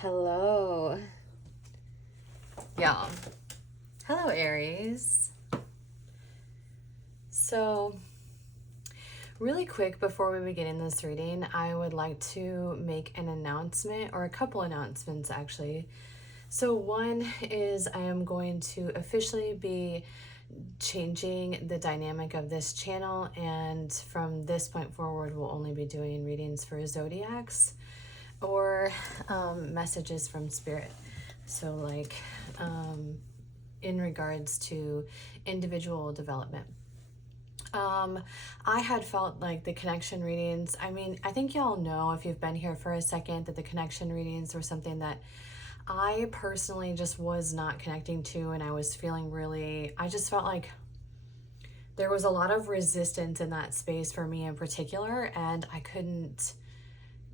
Hello. Yeah. Hello, Aries. So, really quick before we begin this reading, I would like to make an announcement, or a couple announcements actually. So one is I am going to officially be changing the dynamic of this channel, and from this point forward we'll only be doing readings for zodiacs or messages from spirit. So like in regards to individual development. I had felt like the connection readings, I mean, I think y'all know if you've been here for a second that the connection readings were something that I personally just was not connecting to, and I was feeling really, I just felt like there was a lot of resistance in that space for me in particular, and I couldn't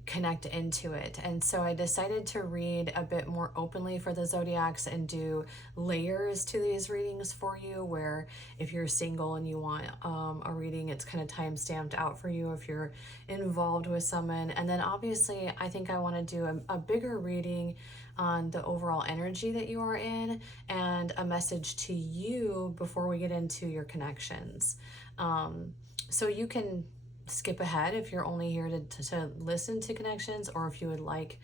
connect into it. And so I decided to read a bit more openly for the zodiacs and do layers to these readings for you, where if you're single and you want a reading, it's kind of time stamped out for you if you're involved with someone. And then obviously I think I want to do a bigger reading on the overall energy that you are in and a message to you before we get into your connections. So you can skip ahead if you're only here to listen to connections, or if you would like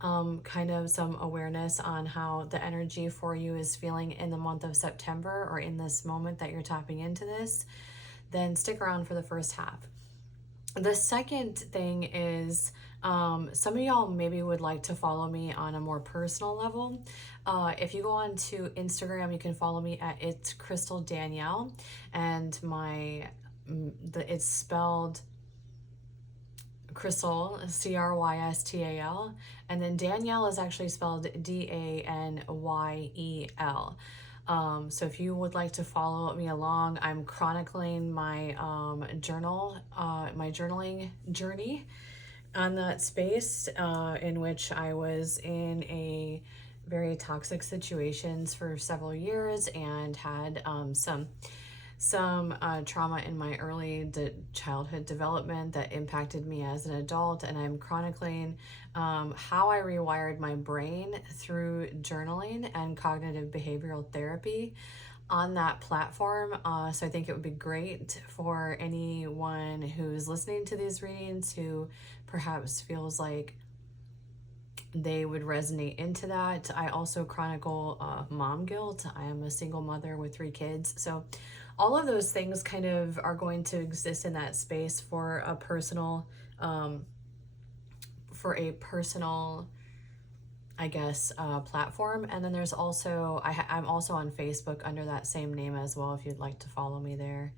kind of some awareness on how the energy for you is feeling in the month of September or in this moment that you're tapping into this, then stick around for the first half. The second thing is some of y'all maybe would like to follow me on a more personal level. If you go on to Instagram, you can follow me at It's Crystal Danielle, and it's spelled Crystal, Crystal, and then Danielle is actually spelled Danyel. So if you would like to follow me along, I'm chronicling my my journaling journey on that space, in which I was in a very toxic situations for several years and had some trauma in my early childhood development that impacted me as an adult, and I'm chronicling how I rewired my brain through journaling and cognitive behavioral therapy on that platform. So I think it would be great for anyone who's listening to these readings who perhaps feels like they would resonate into that. I also chronicle mom guilt. I am a single mother with 3 kids. So all of those things kind of are going to exist in that space for a personal, I guess, platform. And then there's also, I'm also on Facebook under that same name as well, if you'd like to follow me there.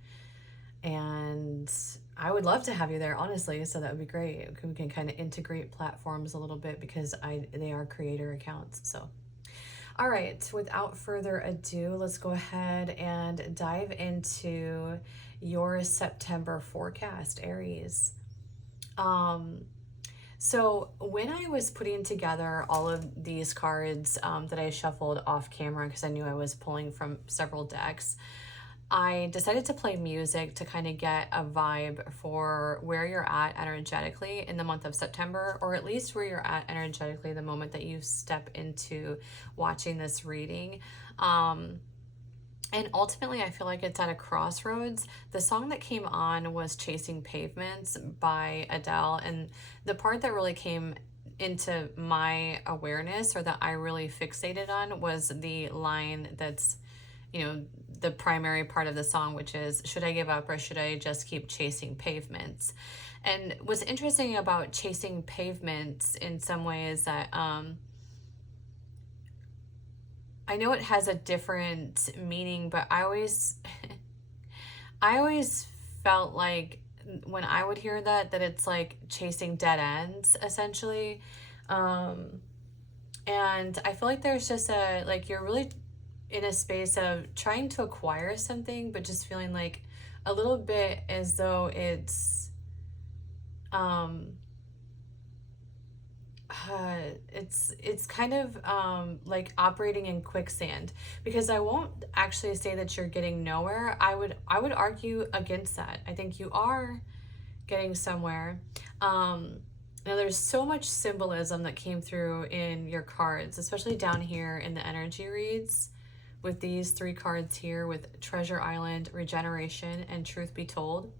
And I would love to have you there, honestly, so that would be great. We can kind of integrate platforms a little bit because they are creator accounts. So all right, without further ado, let's go ahead and dive into your September forecast, Aries. So when I was putting together all of these cards that I shuffled off camera, because I knew I was pulling from several decks, I decided to play music to kind of get a vibe for where you're at energetically in the month of September, or at least where you're at energetically the moment that you step into watching this reading. And ultimately, I feel like it's at a crossroads. The song that came on was Chasing Pavements by Adele, and the part that really came into my awareness, or that I really fixated on, was the line that's, the primary part of the song, which is, should I give up or should I just keep chasing pavements? And what's interesting about chasing pavements in some ways that I know it has a different meaning, but I always felt like when I would hear that it's like chasing dead ends, essentially. And I feel like there's just you're really in a space of trying to acquire something, but just feeling like a little bit as though it's kind of like operating in quicksand, because I won't actually say that you're getting nowhere. I would argue against that. I think you are getting somewhere. Now, there's so much symbolism that came through in your cards, especially down here in the energy reads with these 3 cards here with Treasure Island, Regeneration, and Truth Be Told.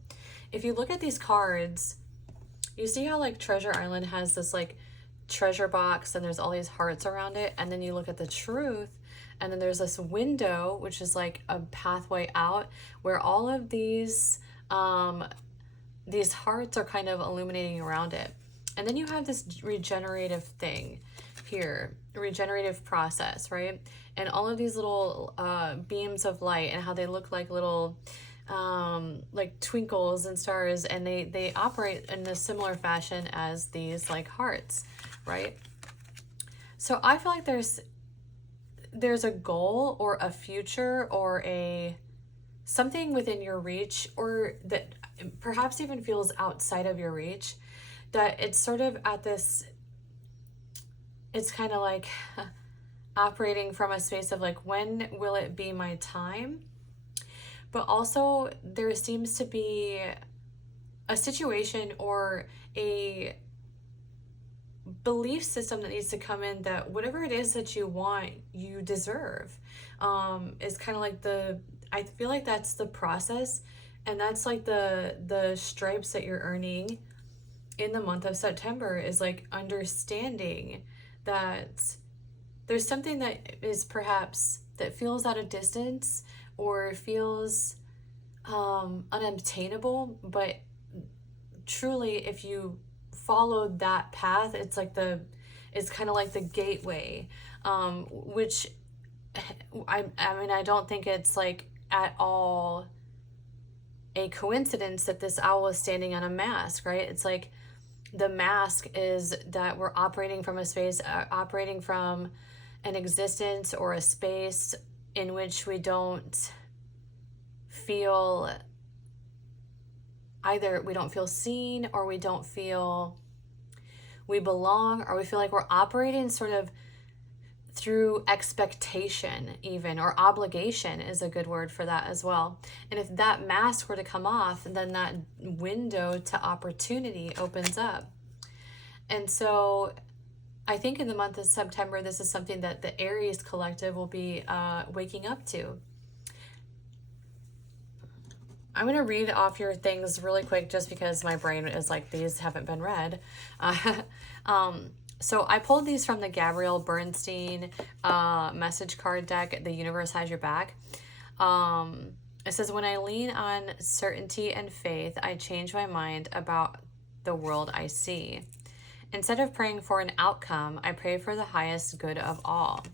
If you look at these cards, you see how like Treasure Island has this like treasure box and there's all these hearts around it, and then you look at the Truth and then there's this window which is like a pathway out where all of these hearts are kind of illuminating around it. And then you have this regenerative thing here, regenerative process, right? And all of these little beams of light and how they look like little like twinkles and stars, and they operate in a similar fashion as these like hearts, right? So I feel like there's a goal or a future or something within your reach, or that perhaps even feels outside of your reach, that it's sort of at this, it's kind of like operating from a space of like, when will it be my time? But also there seems to be a situation or a belief system that needs to come in that whatever it is that you want, you deserve. Is kind of like I feel like that's the process, and that's like the stripes that you're earning in the month of September, is like understanding that there's something that is perhaps that feels at a distance or feels unobtainable, but truly if you follow that path, it's kind of like the gateway, which I mean, I don't think it's like at all a coincidence that this owl is standing on a mask, right? It's like the mask is that we're operating from a space, operating from an existence or a space in which we don't feel, either we don't feel seen, or we don't feel we belong, or we feel like we're operating sort of through expectation even, or obligation is a good word for that as well. And if that mask were to come off, then that window to opportunity opens up. And so I think in the month of September, this is something that the Aries collective will be waking up to. I'm going to read off your things really quick just because my brain is like, these haven't been read. So I pulled these from the Gabrielle Bernstein message card deck, The Universe Has Your Back. It says, when I lean on certainty and faith, I change my mind about the world I see. Instead of praying for an outcome, I pray for the highest good of all.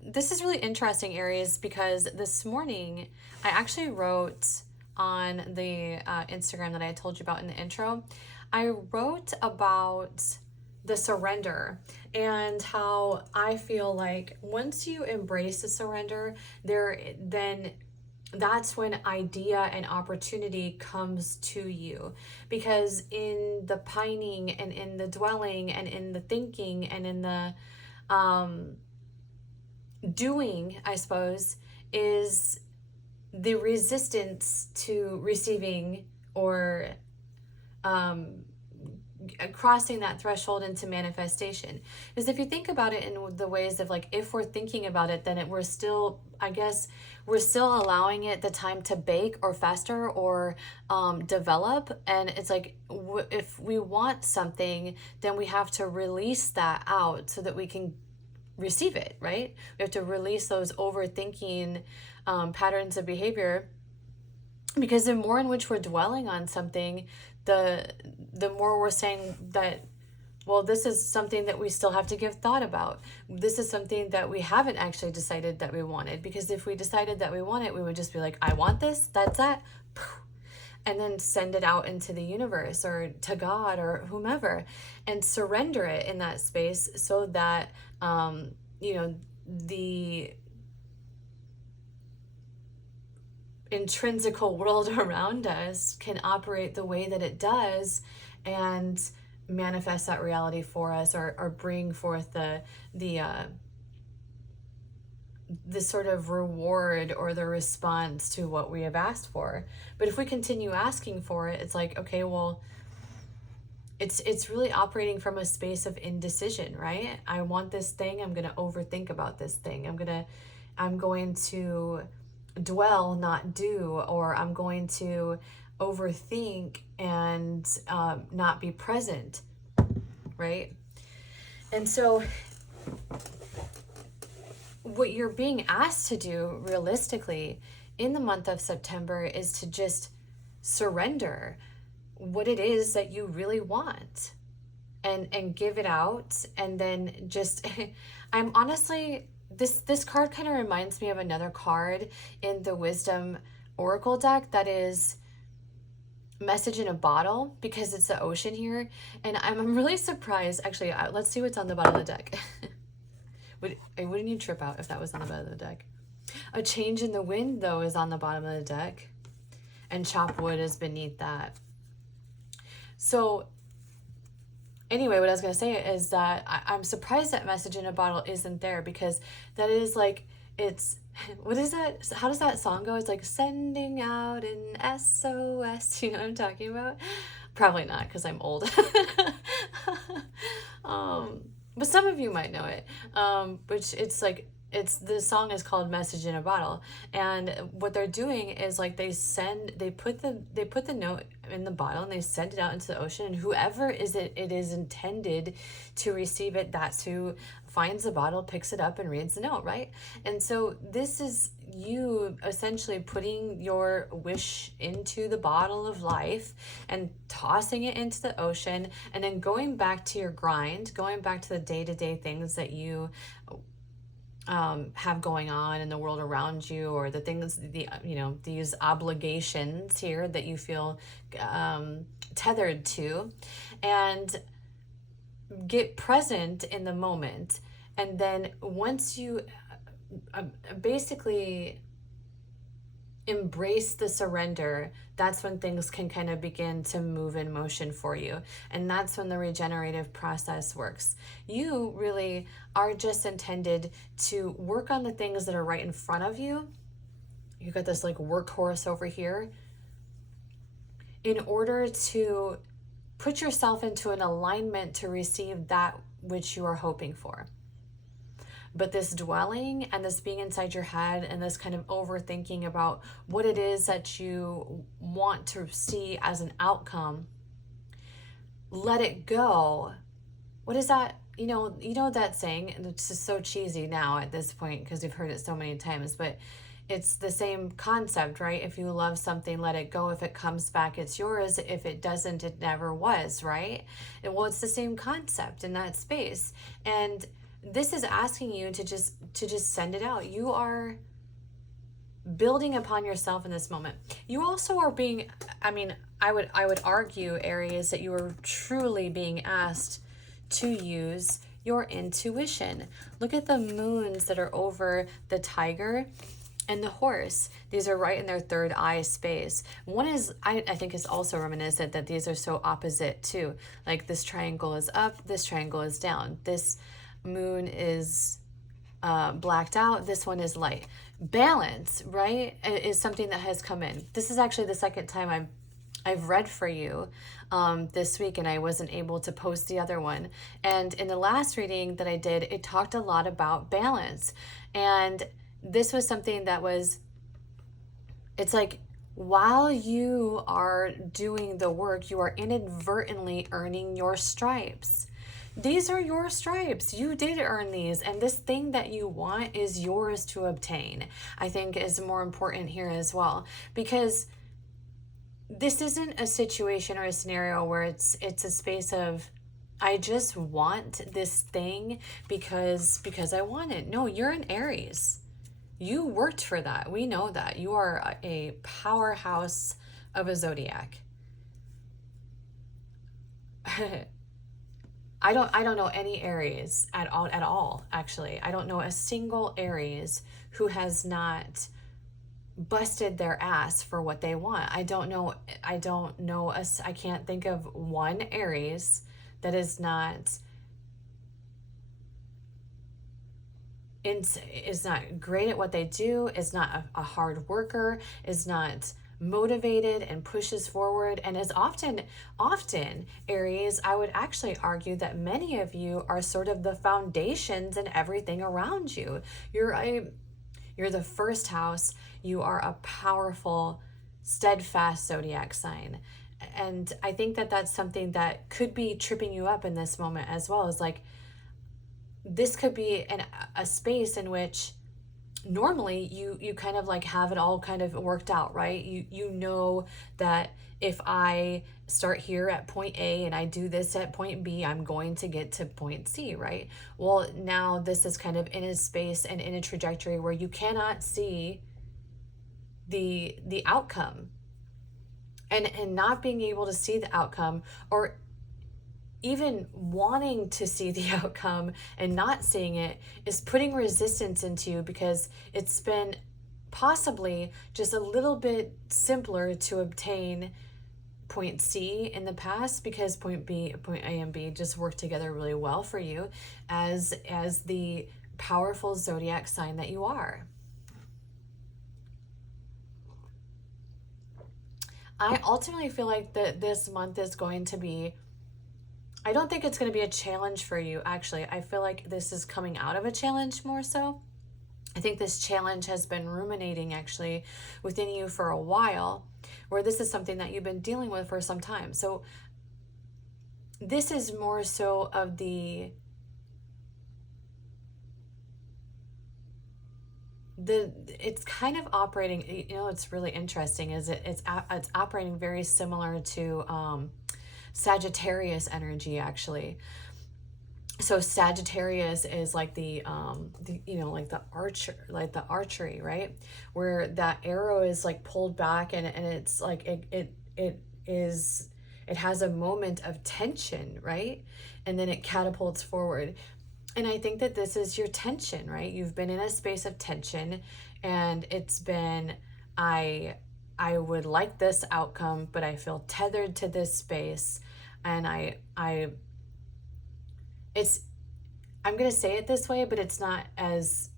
This is really interesting, Aries, because this morning I actually wrote on the Instagram that I told you about in the intro. I wrote about the surrender and how I feel like once you embrace the surrender, then that's when idea and opportunity comes to you. Because in the pining and in the dwelling and in the thinking and in the doing, I suppose, is the resistance to receiving or crossing that threshold into manifestation. Because if you think about it in the ways of like, if we're thinking about it, then we're still, I guess, we're still allowing it the time to bake or fester or develop. And it's like, if we want something, then we have to release that out so that we can receive it, right? We have to release those overthinking patterns of behavior, because the more in which we're dwelling on something, the more we're saying that, well, this is something that we still have to give thought about. This is something that we haven't actually decided that we wanted, because if we decided that we want it, we would just be like, I want this, that's that, and then send it out into the universe or to God or whomever and surrender it in that space so that, the intrinsical world around us can operate the way that it does and manifest that reality for us, or bring forth the sort of reward or the response to what we have asked for. But if we continue asking for it, it's like, okay, well, it's really operating from a space of indecision, right? I want this thing, I'm going to overthink about this thing. I'm going to dwell, not do, or I'm going to overthink and not be present, right? And so what you're being asked to do realistically in the month of September is to just surrender what it is that you really want and give it out. And then just I'm honestly, this card kind of reminds me of another card in the Wisdom Oracle deck that is Message in a Bottle, because it's the ocean here. And I'm really surprised. Actually, let's see what's on the bottom of the deck. Wouldn't you trip out if that was on the bottom of the deck? A Change in the Wind, though, is on the bottom of the deck. And Chop Wood is beneath that. So anyway, what I was going to say is that I'm surprised that Message in a Bottle isn't there, because that is like, it's, what is that? How does that song go? It's like sending out an SOS. You know what I'm talking about? Probably not, because I'm old. But some of you might know it. Which it's like, the song is called Message in a Bottle, and what they're doing is like they put the note in the bottle and they send it out into the ocean, and whoever it is intended to receive it, that's who finds the bottle, picks it up, and reads the note, right? And so this is you essentially putting your wish into the bottle of life and tossing it into the ocean, and then going back to your grind, going back to the day-to-day things that you have going on in the world around you, or the things, these obligations here that you feel tethered to, and get present in the moment. And then once you basically embrace the surrender, that's when things can kind of begin to move in motion for you. And that's when the regenerative process works. You really are just intended to work on the things that are right in front of you. You got this like workhorse over here, in order to put yourself into an alignment to receive that which you are hoping for. But this dwelling and this being inside your head and this kind of overthinking about what it is that you want to see as an outcome, let it go. What is that? You know that saying, and it's just so cheesy now at this point because we've heard it so many times, but it's the same concept, right? If you love something, let it go. If it comes back, it's yours. If it doesn't, it never was, right? And well, it's the same concept in that space. And this is asking you to just send it out. You are building upon yourself in this moment. You also are being, I would argue, Aries, that you are truly being asked to use your intuition. Look at the moons that are over the tiger and the horse. These are right in their third eye space. One is, I think is also reminiscent that these are so opposite too. Like this triangle is up, this triangle is down. This moon is blacked out, this one is light. Balance, right, is something that has come in. This is actually the second time I've read for you this week, and I wasn't able to post the other one. And in the last reading that I did, it talked a lot about balance. And this was something that was, it's like, while you are doing the work, you are inadvertently earning your stripes. These are your stripes. You did earn these, and this thing that you want is yours to obtain. I think is more important here as well, because this isn't a situation or a scenario where it's a space of, I just want this thing because I want it. No, you're an Aries. You worked for that. We know that. You are a powerhouse of a zodiac. I don't know any Aries at all, actually. I don't know a single Aries who has not busted their ass for what they want. I can't think of one Aries that is not great at what they do, is not a hard worker, is not motivated and pushes forward and is often, Aries, I would actually argue that many of you are sort of the foundations and everything around you. You're the first house. You are a powerful, steadfast zodiac sign. And I think that that's something that could be tripping you up in this moment as well, is like, this could be a space in which normally you kind of like have it all kind of worked out, right? You know that if I start here at point A and I do this at point B, I'm going to get to point C, right? Well, now this is kind of in a space and in a trajectory where you cannot see the outcome, and not being able to see the outcome, or even wanting to see the outcome and not seeing it, is putting resistance into you, because it's been possibly just a little bit simpler to obtain point C in the past, because point A and B just work together really well for you as the powerful zodiac sign that you are. I ultimately feel like that this month is going to be, I don't think it's going to be a challenge for you, actually. I feel like this is coming out of a challenge more so. I think this challenge has been ruminating actually within you for a while, where this is something that you've been dealing with for some time. So this is more so of it's kind of operating, you know, it's really interesting is it's operating very similar to Sagittarius energy, actually. So Sagittarius is like the you know, like the archery, right? Where that arrow is like pulled back, and it's like it has a moment of tension, right? And then it catapults forward. And I think that this is your tension, right? You've been in a space of tension, and it's been, I would like this outcome, but I feel tethered to this space. And I'm going to say it this way, but it's not as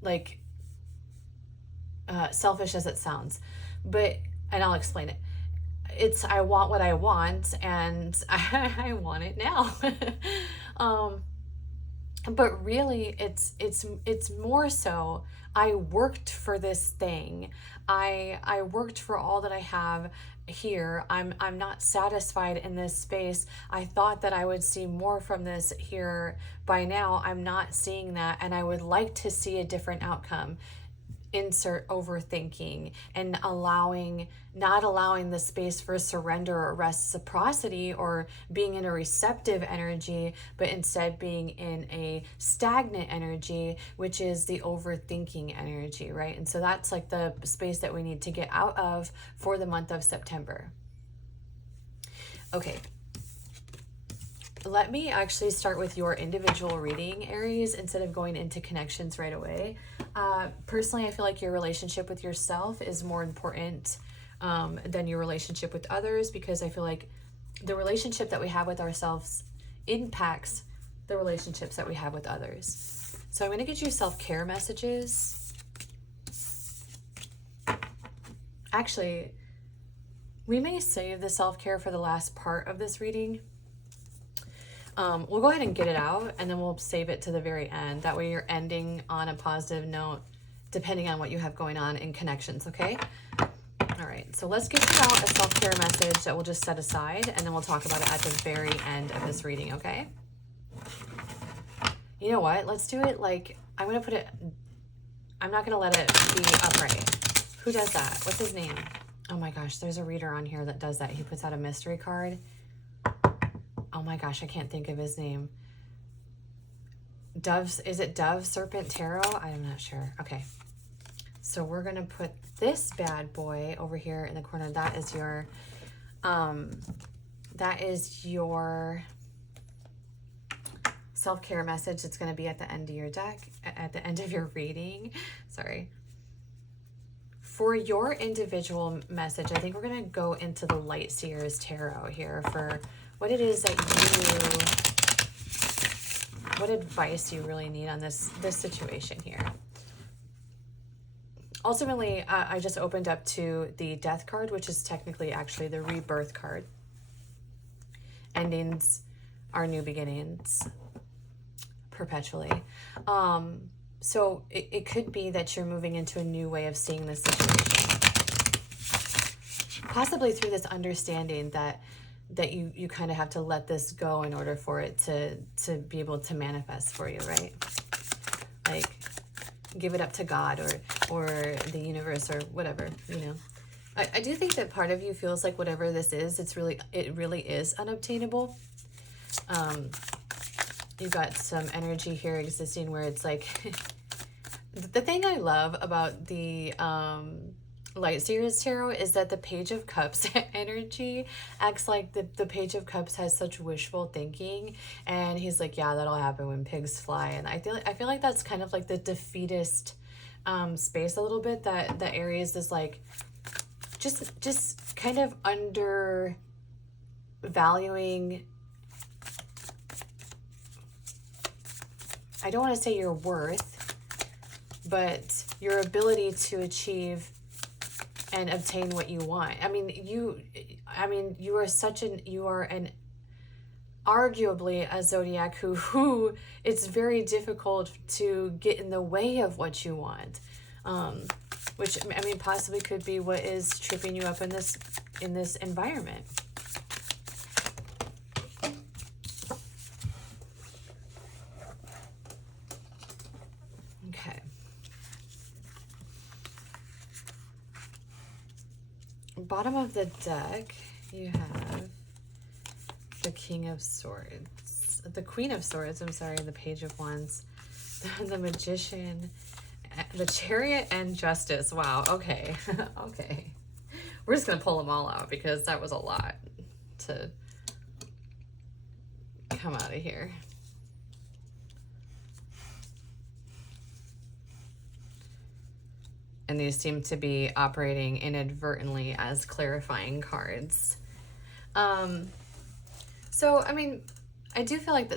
like selfish as it sounds, and I'll explain it. It's, I want what I want, and I want it now. But really it's more so, I worked for this thing. I worked for all that I have here. I'm not satisfied in this space. I thought that I would see more from this here. By now I'm not seeing that, and I would like to see a different outcome. Insert overthinking and not allowing the space for surrender or reciprocity or being in a receptive energy, but instead being in a stagnant energy, which is the overthinking energy, right? And so that's like the space that we need to get out of for the month of September. Okay. Let me actually start with your individual reading, Aries, instead of going into connections right away. Personally, I feel like your relationship with yourself is more important than your relationship with others, because I feel like the relationship that we have with ourselves impacts the relationships that we have with others. So I'm going to get you self-care messages. Actually, we may save the self-care for the last part of this reading. We'll go ahead and get it out, and then we'll save it to the very end. That way you're ending on a positive note, depending on what you have going on in connections, okay? All right, so let's get you out a self-care message that we'll just set aside, and then we'll talk about it at the very end of this reading, okay? You know what? Let's do it like, I'm not going to let it be upright. Who does that? What's his name? Oh my gosh, there's a reader on here that does that. He puts out a mystery card. Oh my gosh, I can't think of his name. Is it Dove Serpent Tarot? I'm not sure. Okay. So we're going to put this bad boy over here in the corner. That is your self-care message. It's going to be at the end of your deck, at the end of your reading. Sorry. For your individual message, I think we're going to go into the Light Seers Tarot here for what it is that what advice you really need on this situation here. ultimately, I just opened up to the death card, which is technically actually the rebirth card. Endings are new beginnings, perpetually. So it could be that you're moving into a new way of seeing this situation. Possibly through this understanding that you kind of have to let this go in order for it to be able to manifest for you, right? Like, give it up to God or the universe or whatever, you know. I do think that part of you feels like whatever this is, it really is unobtainable. You've got some energy here existing where it's like the thing I love about the Light Series Tarot is that the Page of Cups energy acts like the Page of Cups has such wishful thinking, and he's like, yeah, that'll happen when pigs fly. And I feel like that's kind of like the defeatist space a little bit, that Aries is like just kind of undervaluing, I don't want to say your worth, but your ability to achieve and obtain what you want. You are an arguably a zodiac who it's very difficult to get in the way of what you want. Which possibly could be what is tripping you up in this environment. Okay. Bottom of the deck, you have the King of Swords, the Queen of Swords, I'm sorry, the Page of Wands, the Magician, the Chariot, and Justice. Wow, okay. Okay. We're just going to pull them all out because that was a lot to come out of here. And these seem to be operating inadvertently as clarifying cards. So, I do feel like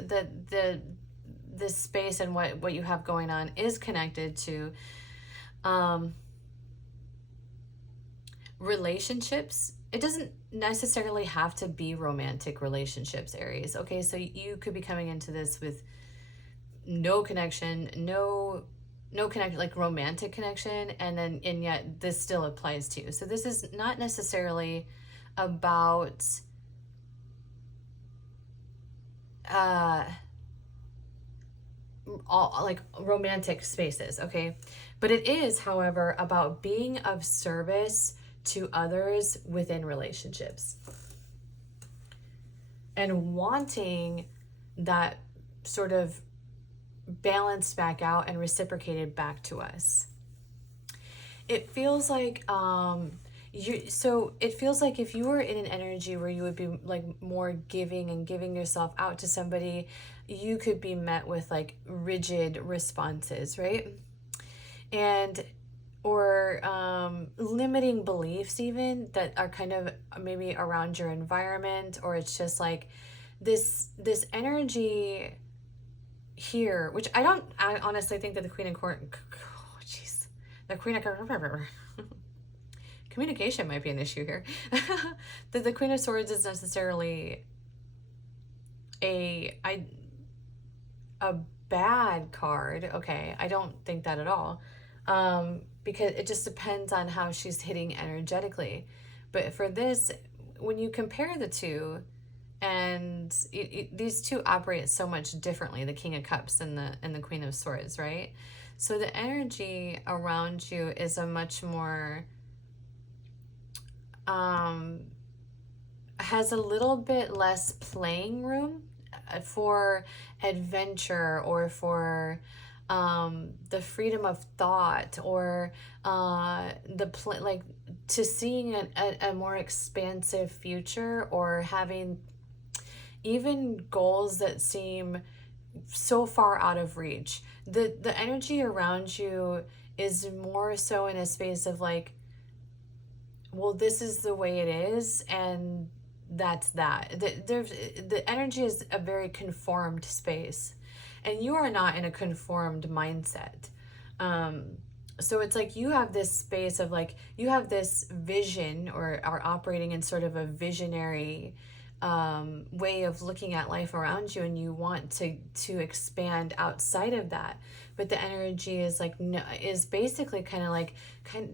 this space and what you have going on is connected to relationships. It doesn't necessarily have to be romantic relationships, Aries. Okay, so you could be coming into this with no connection, no connection, like romantic connection, and yet this still applies to you. So this is not necessarily about all like romantic spaces, okay? But it is, however, about being of service to others within relationships and wanting that sort of balanced back out and reciprocated back to us. It feels like it feels like if you were in an energy where you would be like more giving and giving yourself out to somebody, you could be met with like rigid responses, right? And or limiting beliefs even that are kind of maybe around your environment, or it's just like this energy here, which I honestly think that the Queen of communication might be an issue here. That the Queen of Swords is necessarily a bad card. Okay, I don't think that at all. Because it just depends on how she's hitting energetically. But for this, when you compare the two, and these two operate so much differently, the King of Cups and the Queen of Swords, right? So the energy around you is a much more has a little bit less playing room for adventure, or for the freedom of thought, or like to seeing a more expansive future, or having even goals that seem so far out of reach. The energy around you is more so in a space of like, well, this is the way it is, and that's that. The energy is a very conformed space, and you are not in a conformed mindset. So it's like you have this space of like, you have this vision, or are operating in sort of a visionary way of looking at life around you, and you want to expand outside of that. But the energy is like, no, is basically kind of like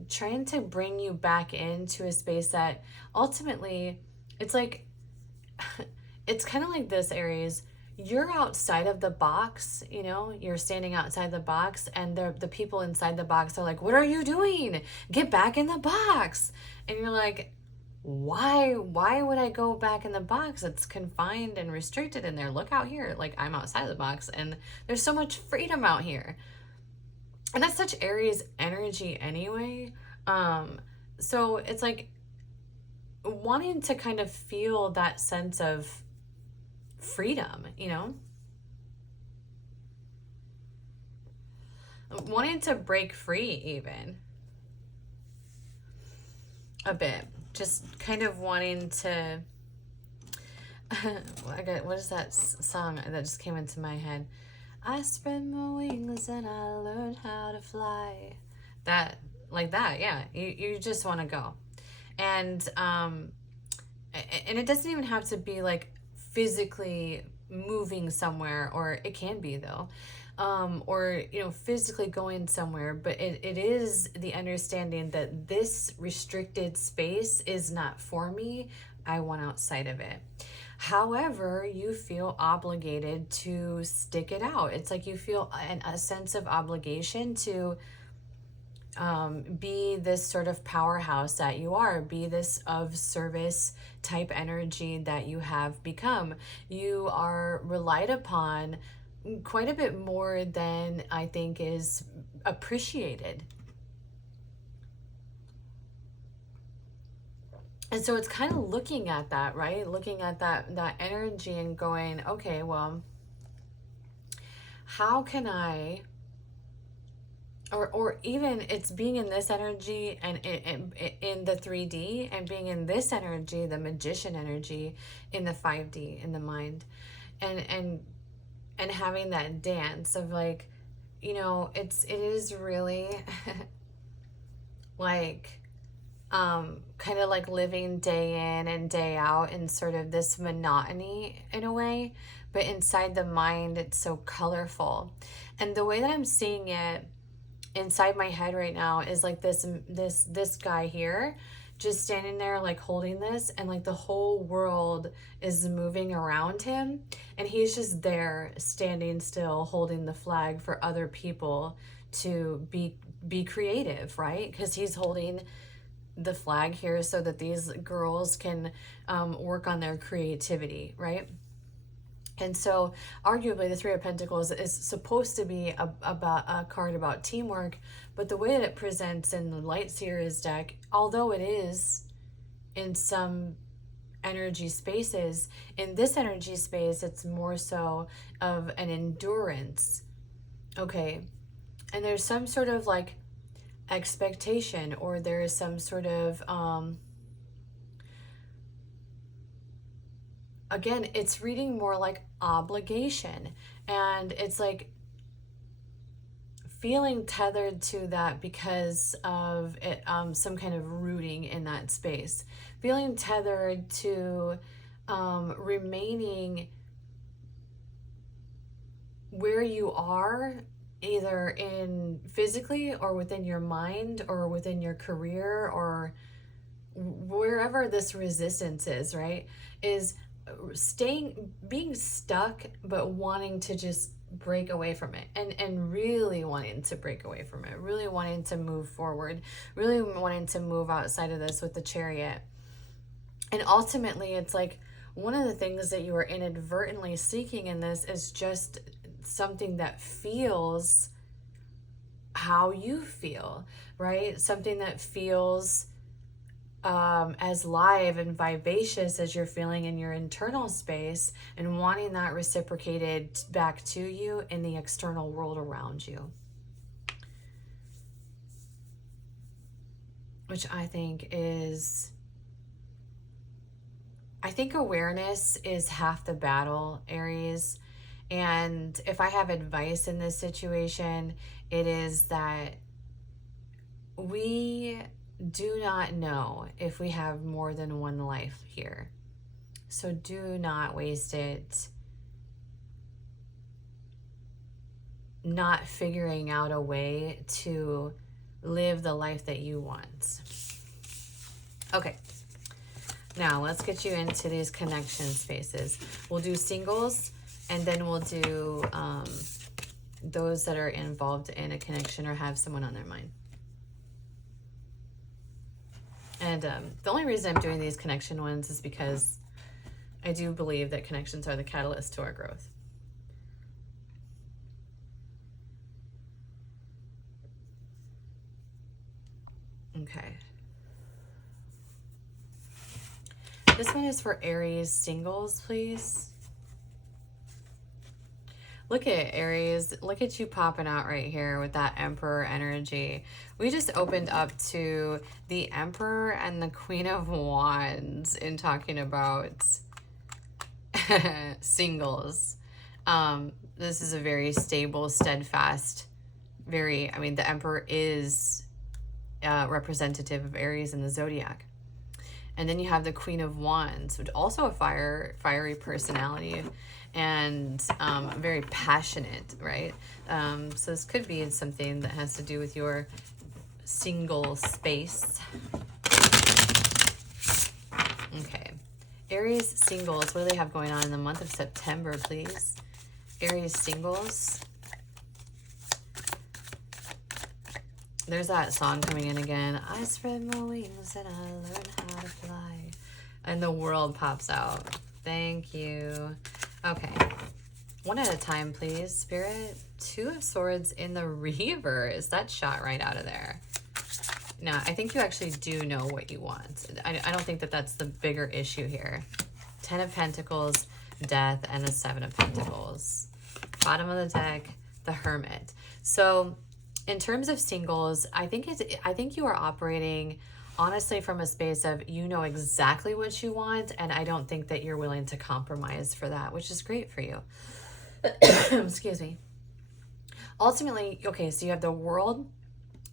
trying to bring you back into a space that ultimately, it's like, it's kind of like this, Aries. You're outside of the box, you know, you're standing outside the box, and the people inside the box are like, what are you doing? Get back in the box. And you're like, why would I go back in the box? It's confined and restricted in there. Look out here. Like, I'm outside of the box, and there's so much freedom out here. And that's such Aries energy anyway. So it's like wanting to kind of feel that sense of freedom, you know? Wanting to break free, even a bit. Just kind of wanting to. What is that song that just came into my head? I spread my wings and I learned how to fly. That, like that, yeah. You just want to go. And it doesn't even have to be like physically moving somewhere, or it can be though, or you know, physically going somewhere, but it is the understanding that this restricted space is not for me. I want outside of it. However, you feel obligated to stick it out. It's like you feel a sense of obligation to be this sort of powerhouse that you are, be this of service type energy that you have become. You are relied upon quite a bit more than I think is appreciated. And so it's kind of looking at that, right? Looking at that energy and going, okay, well, how can I, or even it's being in this energy and in the 3D, and being in this energy, the magician energy, in the 5D, in the mind, and having that dance of like, you know, it is really like kind of like living day in and day out in sort of this monotony in a way, but inside the mind it's so colorful. And the way that I'm seeing it inside my head right now is like this guy here just standing there like holding this, and like the whole world is moving around him, and he's just there standing still holding the flag for other people to be creative, right? Because he's holding the flag here so that these girls can work on their creativity, right? And so, arguably, the Three of Pentacles is supposed to be about a card about teamwork, but the way that it presents in the Light Seer's deck, although it is in some energy spaces, in this energy space, it's more so of an endurance. Okay, and there's some sort of like expectation, or there is some sort of again, it's reading more like obligation, and it's like feeling tethered to that because of it, some kind of rooting in that space, feeling tethered to remaining where you are, either in physically or within your mind or within your career or wherever this resistance is, right? Is being stuck, but wanting to just break away from it, and really wanting to break away from it, really wanting to move forward, really wanting to move outside of this with the Chariot. And ultimately, it's like one of the things that you are inadvertently seeking in this is just something that feels how you feel, right? Something that feels as live and vivacious as you're feeling in your internal space, and wanting that reciprocated back to you in the external world around you. Which I think awareness is half the battle, Aries. And if I have advice in this situation, it is that we do not know if we have more than one life here. So do not waste it not figuring out a way to live the life that you want. Okay, now let's get you into these connection spaces. We'll do singles, and then we'll do those that are involved in a connection or have someone on their mind. And the only reason I'm doing these connection ones is because I do believe that connections are the catalyst to our growth. Okay. This one is for Aries singles, please. Look at Aries. Look at you popping out right here with that Emperor energy. We just opened up to the Emperor and the Queen of Wands in talking about singles. This is a very stable, steadfast, I mean, the Emperor is representative of Aries in the zodiac. And then you have the Queen of Wands, which also a fiery personality and very passionate, right? So this could be something that has to do with your single space. Okay. Aries singles, what do they have going on in the month of September, please? Aries singles. There's that song coming in again. I spread my wings and I learn how to fly. And the world pops out. Thank you. Okay. One at a time, please. Spirit. 2 of Swords in the reverse. That shot right out of there. Now, I think you actually do know what you want. I don't think that that's the bigger issue here. 10 of Pentacles, Death, and the 7 of Pentacles. Bottom of the deck, the Hermit. So, in terms of singles, I think you are operating honestly from a space of you know exactly what you want, and I don't think that you're willing to compromise for that, which is great for you. Excuse me. Ultimately, okay, so you have the World,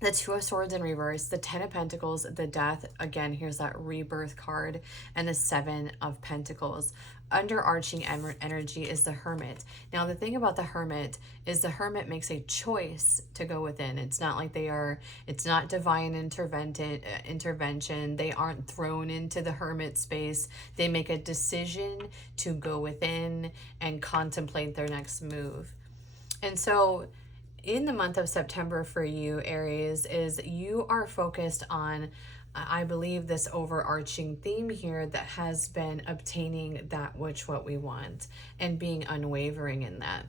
the 2 of Swords in reverse, the 10 of Pentacles, the Death, again, here's that rebirth card, and the 7 of Pentacles. Underarching energy is the Hermit. Now, the thing about the Hermit is the Hermit makes a choice to go within. It's not like it's not divine intervention. They aren't thrown into the Hermit space. They make a decision to go within and contemplate their next move. And so, in the month of September for you, Aries, is you are focused on, I believe, this overarching theme here that has been obtaining that what we want and being unwavering in that.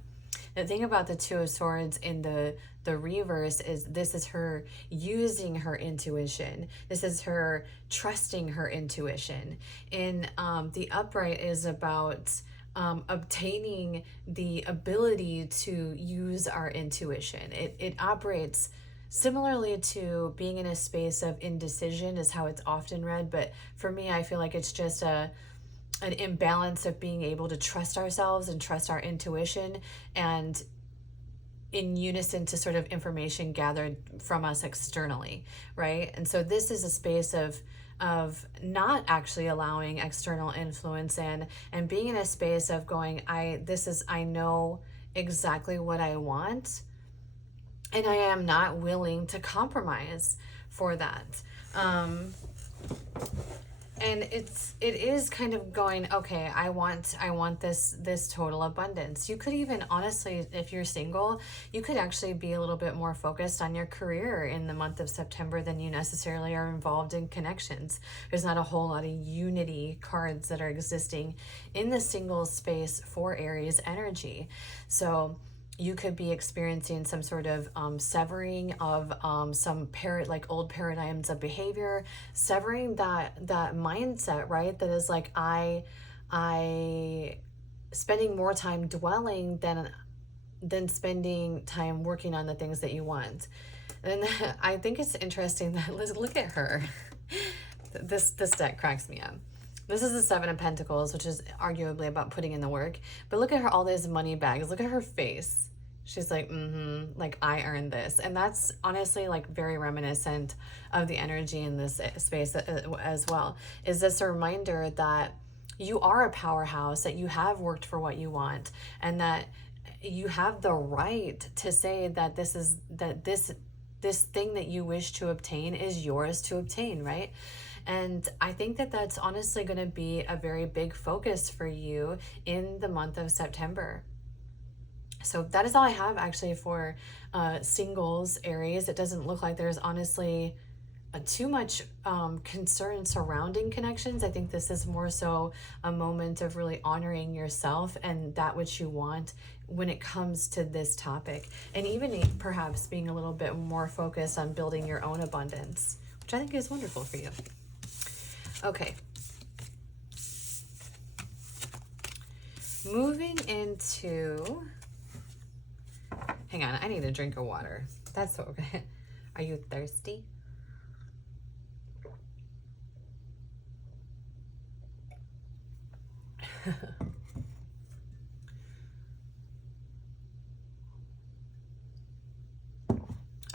The thing about the 2 of Swords in the reverse is this is her using her intuition. This is her trusting her intuition. In the upright is about obtaining the ability to use our intuition. It operates similarly to being in a space of indecision is how it's often read, but for me, I feel like it's just an imbalance of being able to trust ourselves and trust our intuition and in unison to sort of information gathered from us externally, right? And so this is a space of not actually allowing external influence in and being in a space of going, I know exactly what I want, and I am not willing to compromise for that. And it is kind of going, okay, I want this total abundance. You could even, honestly, if you're single, you could actually be a little bit more focused on your career in the month of September than you necessarily are involved in connections. There's not a whole lot of unity cards that are existing in the single space for Aries energy. So you could be experiencing some sort of severing of some old paradigms of behavior, severing that mindset, right? That is like I spending more time dwelling than spending time working on the things that you want. And I think it's interesting that look at her. This deck cracks me up. This is the 7 of Pentacles, which is arguably about putting in the work. But look at her, all these money bags. Look at her face. She's like, like I earned this. And that's honestly like very reminiscent of the energy in this space as well. Is this a reminder that you are a powerhouse, that you have worked for what you want, and that you have the right to say that this thing that you wish to obtain is yours to obtain, right? And I think that that's honestly going to be a very big focus for you in the month of September. So that is all I have actually for singles Aries. It doesn't look like there's honestly too much concern surrounding connections. I think this is more so a moment of really honoring yourself and that which you want when it comes to this topic, and even perhaps being a little bit more focused on building your own abundance, which I think is wonderful for you. Okay. Moving into, hang on, I need a drink of water. That's what we're gonna, are you thirsty?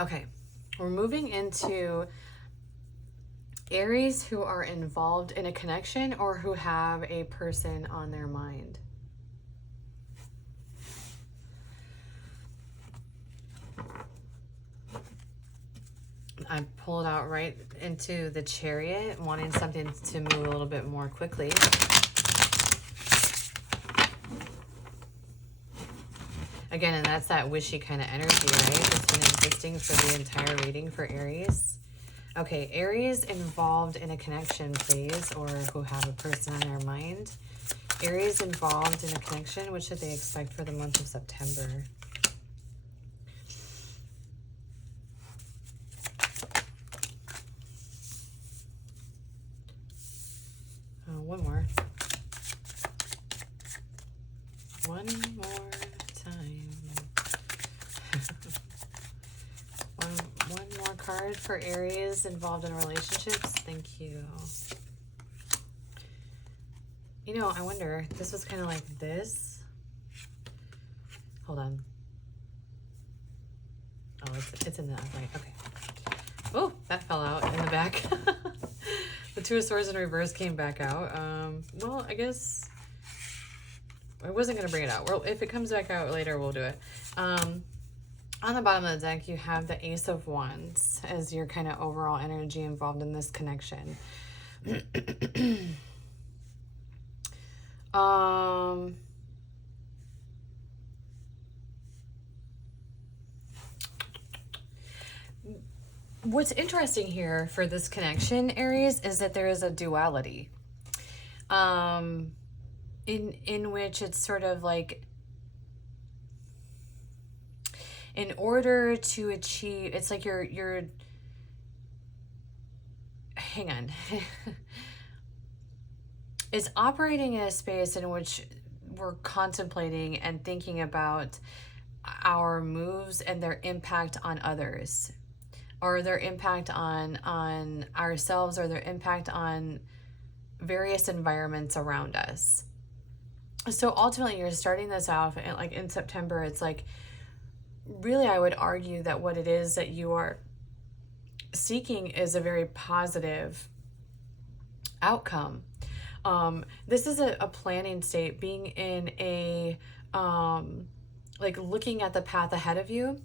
Okay, we're moving into Aries who are involved in a connection or who have a person on their mind. I pulled out right into the Chariot, wanting something to move a little bit more quickly. Again, and that's that wishy kind of energy, right? That's been existing for the entire reading for Aries. Okay, Aries involved in a connection, please, or who have a person on their mind. Aries involved in a connection, what should they expect for the month of September? One more. One more time. one more card for Aries involved in relationships. Thank you. You know, I wonder, this was kind of like this. Hold on. Oh, it's in the upright. Okay. Oh, that fell out in the back. The Two of Swords in reverse came back out. Well, I guess I wasn't going to bring it out. Well, if it comes back out later, we'll do it. On the bottom of the deck, you have the Ace of Wands as your kind of overall energy involved in this connection. What's interesting here for this connection, Aries, is that there is a duality. In which it's sort of like, in order to achieve, it's like you're hang on. It's operating in a space in which we're contemplating and thinking about our moves and their impact on others, or their impact on ourselves, or their impact on various environments around us. So ultimately, you're starting this off, and like in September, it's like, really, I would argue that what it is that you are seeking is a very positive outcome. This is a planning state, being in a, like looking at the path ahead of you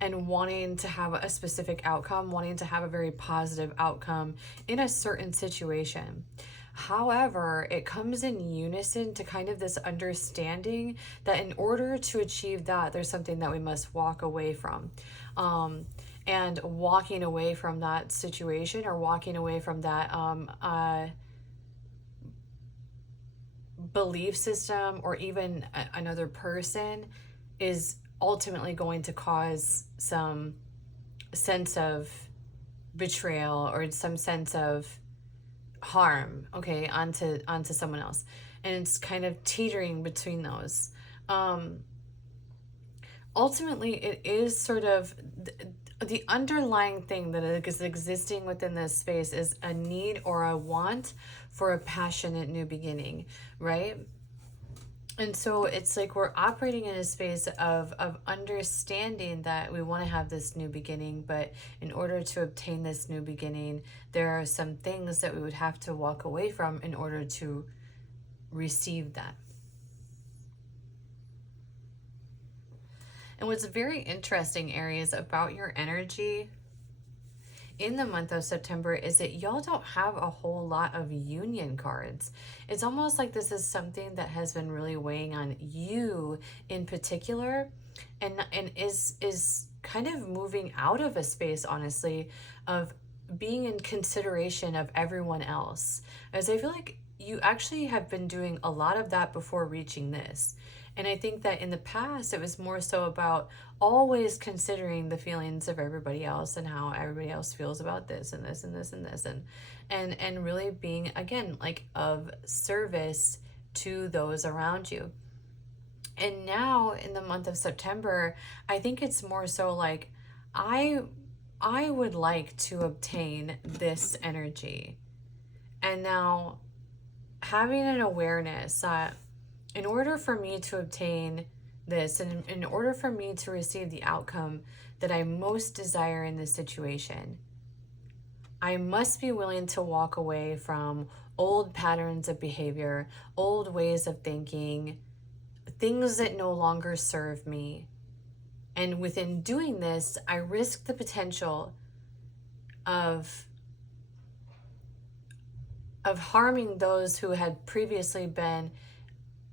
and wanting to have a specific outcome, wanting to have a very positive outcome in a certain situation. However, it comes in unison to kind of this understanding that in order to achieve that, there's something that we must walk away from. And walking away from that situation, or walking away from that belief system, or even another person, is ultimately going to cause some sense of betrayal or some sense of harm, okay, onto someone else. And it's kind of teetering between those. Ultimately, it is sort of the underlying thing that is existing within this space is a need or a want for a passionate new beginning, right? And so it's like we're operating in a space of understanding that we want to have this new beginning, but in order to obtain this new beginning, there are some things that we would have to walk away from in order to receive that. And what's very interesting, Aries, about your energy in the month of September is that y'all don't have a whole lot of union cards. It's almost like this is something that has been really weighing on you in particular, and is kind of moving out of a space, honestly, of being in consideration of everyone else. As I feel like you actually have been doing a lot of that before reaching this. And I think that in the past, it was more so about always considering the feelings of everybody else and how everybody else feels about this and this and this and this, and really being, again, like of service to those around you. And now in the month of September, I think it's more so like I I would like to obtain this energy. And now having an awareness that in order for me to obtain this, and in order for me to receive the outcome that I most desire in this situation, I must be willing to walk away from old patterns of behavior, old ways of thinking, things that no longer serve me. And within doing this, I risk the potential of harming those who had previously been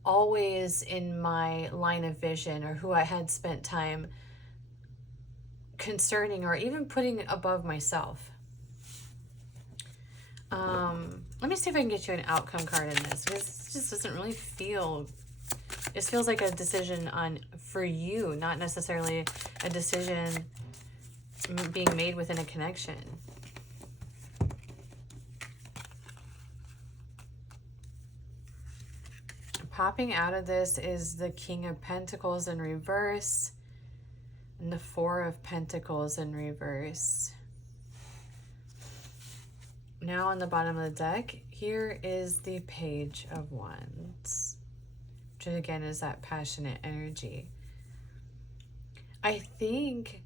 always in my line of vision, or who I had spent time concerning or even putting above myself. Let me see if I can get you an outcome card in this, because this just doesn't really feel, it feels like a decision for you, not necessarily a decision being made within a connection. Popping out of this is the King of Pentacles in reverse and the Four of Pentacles in reverse. Now on the bottom of the deck, here is the Page of Wands, which again is that passionate energy. I think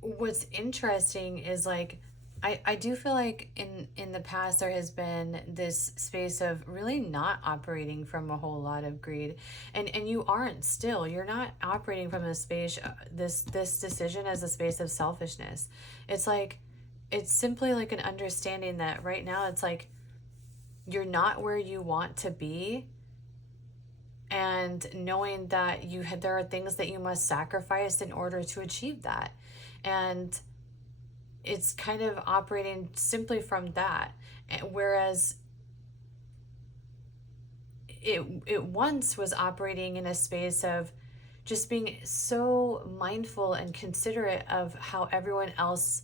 what's interesting is, like, I do feel like in the past there has been this space of really not operating from a whole lot of greed, and you aren't still. You're not operating from a space, this decision as a space of selfishness. It's like, it's simply like an understanding that right now it's like you're not where you want to be, and knowing that there are things that you must sacrifice in order to achieve that. And it's kind of operating simply from that. Whereas it once was operating in a space of just being so mindful and considerate of how everyone else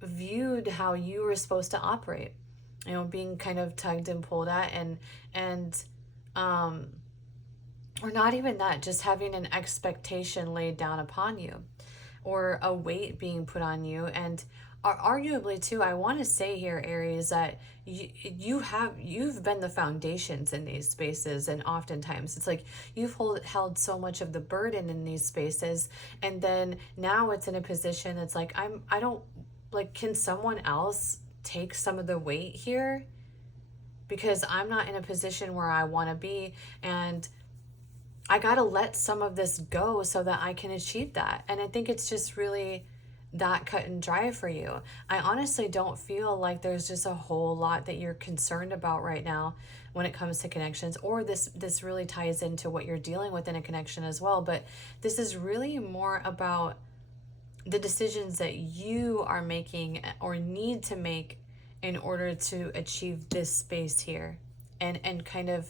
viewed how you were supposed to operate. You know, being kind of tugged and pulled at, or not even that, just having an expectation laid down upon you, or a weight being put on you. And arguably too, I want to say here, Aries, that you've been the foundations in these spaces, and oftentimes it's like you've held so much of the burden in these spaces, and then now it's in a position that's like, I don't, like, can someone else take some of the weight here, because I'm not in a position where I want to be, and I got to let some of this go so that I can achieve that. And I think it's just really that cut and dry for you. I honestly don't feel like there's just a whole lot that you're concerned about right now when it comes to connections, or this really ties into what you're dealing with in a connection as well. But this is really more about the decisions that you are making or need to make in order to achieve this space here, and kind of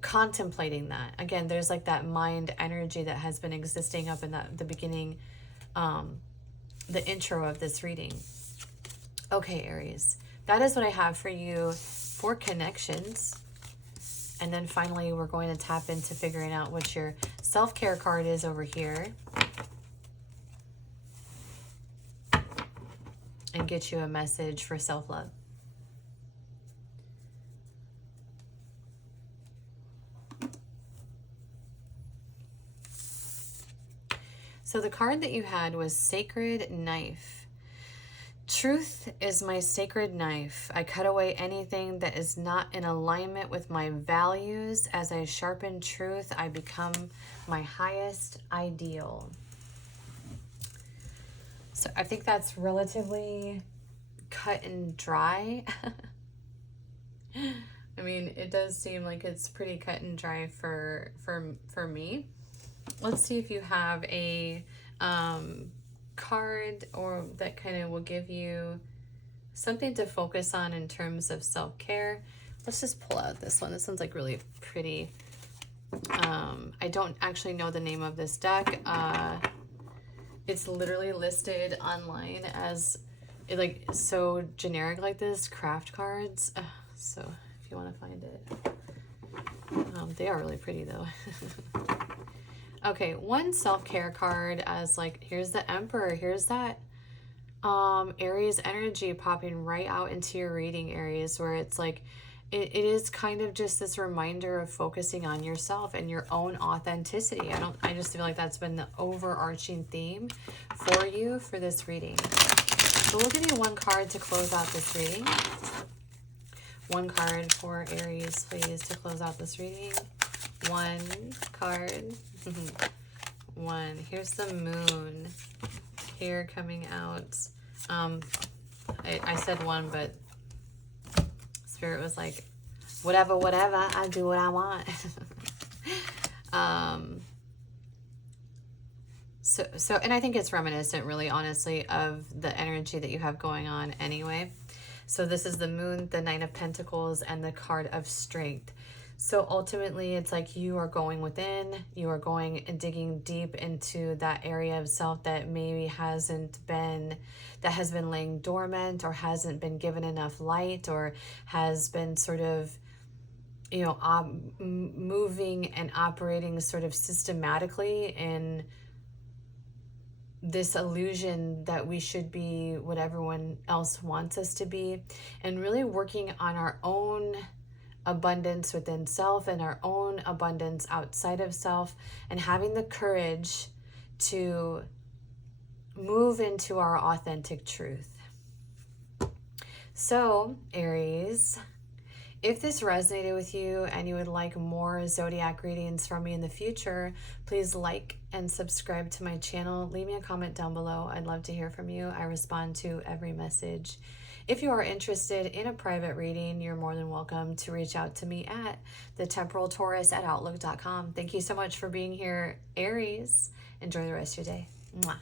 contemplating that. Again, there's like that mind energy that has been existing up in the beginning, the intro of this reading. Okay, Aries, that is what I have for you for connections. And then finally, we're going to tap into figuring out what your self-care card is over here, and get you a message for self-love. So the card that you had was Sacred Knife. Truth is my sacred knife. I cut away anything that is not in alignment with my values. As I sharpen truth, I become my highest ideal. So I think that's relatively cut and dry. I mean, it does seem like it's pretty cut and dry for me. Let's see if you have a card or that kind of will give you something to focus on in terms of self-care. Let's just pull out this one. This one's like really pretty. I don't actually know the name of this deck. It's literally listed online as like so generic like this, craft cards. So if you want to find it, they are really pretty though. Okay, one self-care card as like, here's the Emperor. Here's that Aries energy popping right out into your reading areas where it's like, it is kind of just this reminder of focusing on yourself and your own authenticity. I just feel like that's been the overarching theme for you for this reading. So we'll give you one card to close out this reading. One card for Aries, please, to close out this reading. One card. One. Here's the Moon here coming out. I said one, but Spirit was like, whatever, I do what I want. So, and I think it's reminiscent, really, honestly, of the energy that you have going on anyway. So this is the Moon, the Nine of Pentacles, and the card of Strength. So ultimately, it's like you are going within, you are going and digging deep into that area of self that maybe has been laying dormant or hasn't been given enough light or has been sort of, you know, moving and operating sort of systematically in this illusion that we should be what everyone else wants us to be, and really working on our own abundance within self and our own abundance outside of self, and having the courage to move into our authentic truth. So, Aries, if this resonated with you and you would like more zodiac readings from me in the future, please like and subscribe to my channel. Leave me a comment down below. I'd love to hear from you. I respond to every message. If you are interested in a private reading, you're more than welcome to reach out to me at the Temporal Taurus at outlook.com. Thank you so much for being here, Aries. Enjoy the rest of your day. Mwah.